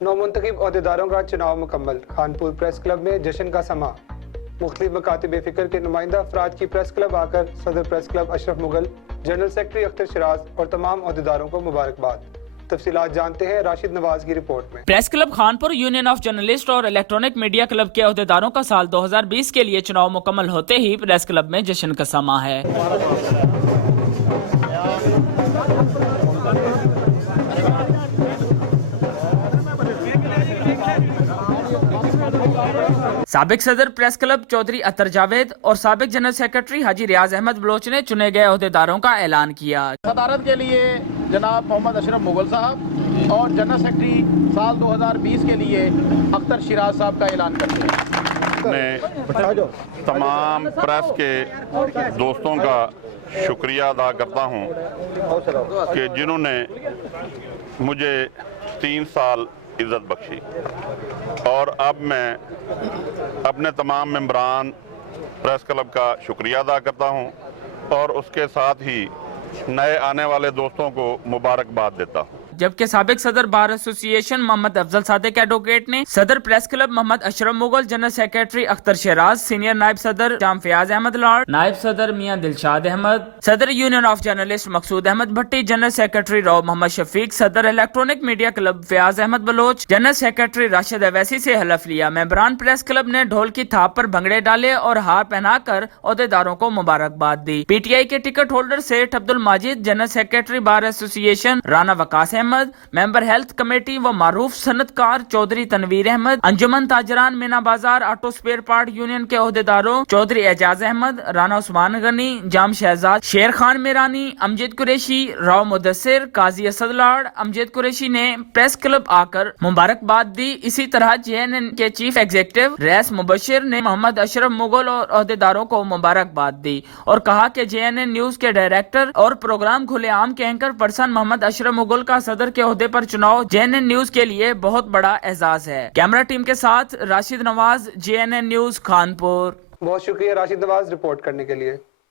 नौमुंतखब अहदेदारों का चुनाव मुकम्मल। खानपुर प्रेस क्लब में जश्न का समा। मुख्तलिफ मकातिब फ़िक्र के नुमाइंदा अफराद की प्रेस क्लब आकर सदर press club Ashraf Mughal, general secretary Akhtar Sharaz और तमाम अहदेदारों को मुबारकबाद। तफसीलात जानते हैं राशिद नवाज की रिपोर्ट में। Press club Khanpur, union of journalist और इलेक्ट्रॉनिक मीडिया क्लब के अहदेदारों का साल 2020 के लिए चुनाव मुकम्मल होते ही प्रेस क्लब में जश्न का समा है। साबिक सदर प्रेस क्लब चौधरी अतर जावेद और साबिक जनरल सेक्रेटरी हाजी रियाज अहमद बलोच ने चुने गए अहदेदारों का ऐलान किया। सदारत के लिए जनाब मोहम्मद अशरफ मुगल साहब और जनरल सेक्रेटरी साल 2020 के लिए अख्तर शराज साहब का ऐलान करते हैं। मैं तमाम प्रेस के दोस्तों का शुक्रिया अदा करता हूं कि जिन्होंने मुझे 3 साल इज्जत बख्शी, और अब मैं अपने तमाम मेंबरान प्रेस क्लब का शुक्रिया अदा करता हूं और उसके साथ ही नए आने वाले दोस्तों को मुबारकबाद देता हूं। जबकि साबिक सदर bar association Mohammad Afzal Sadiq advocate ने सदर press club Mohammad Ashraf Mughal, general secretary Akhtar Sharaz, senior नायब सदर जाम फयाज अहमद लाड, नायब सदर मियां दिलशाद अहमद, सदर union of journalist Maqsood Ahmad Bhatti, general secretary Rao Mohammad Shafiq, सदर electronic media club Fayaz Ahmad Baloch, general secretary Rashid Owaisi से हलफ लिया। मेंबरान प्रेस क्लब ने ढोल की थाप पर भंगड़े डाले और हार पहनाकर अहदेदारों को मुबारकबाद दी। पीटीआई के ticket holder Seth Abdul Majid, general secretary bar association Rana Waqas Ahmad, member health committee व मारूफ सनतकार चौधरी तनवीर अहमद, अंजुमन ताजरान मीना बाजार ऑटो स्पेयर पार्ट यूनियन के अहदेदारों चौधरी एजाज अहमद, राना उस्मान गनी, जाम शहजाद, शेर खान मीरानी, अमजद कुरैशी, राव मुदस्सिर, काजी असद लाड़, अमजद कुरैशी ने प्रेस क्लब आकर मुबारकबाद दी। इसी तरह जेएनएन के चीफ एग्जीक्यूटिव रैस मुबशिर ने मोहम्मद अशरफ मुगल और अहदेदारों को मुबारकबाद दी और कहा कि जेएनएन न्यूज के डायरेक्टर और प्रोग्राम खुलेआम के एंकर पर्सन मोहम्मद अशरफ मुगल का सदर के ओहदे पर चुनाव जेएनएन न्यूज के लिए बहुत बड़ा एजाज है। कैमरा टीम के साथ राशिद नवाज, जेएनएन न्यूज खानपुर। बहुत शुक्रिया राशिद नवाज रिपोर्ट करने के लिए।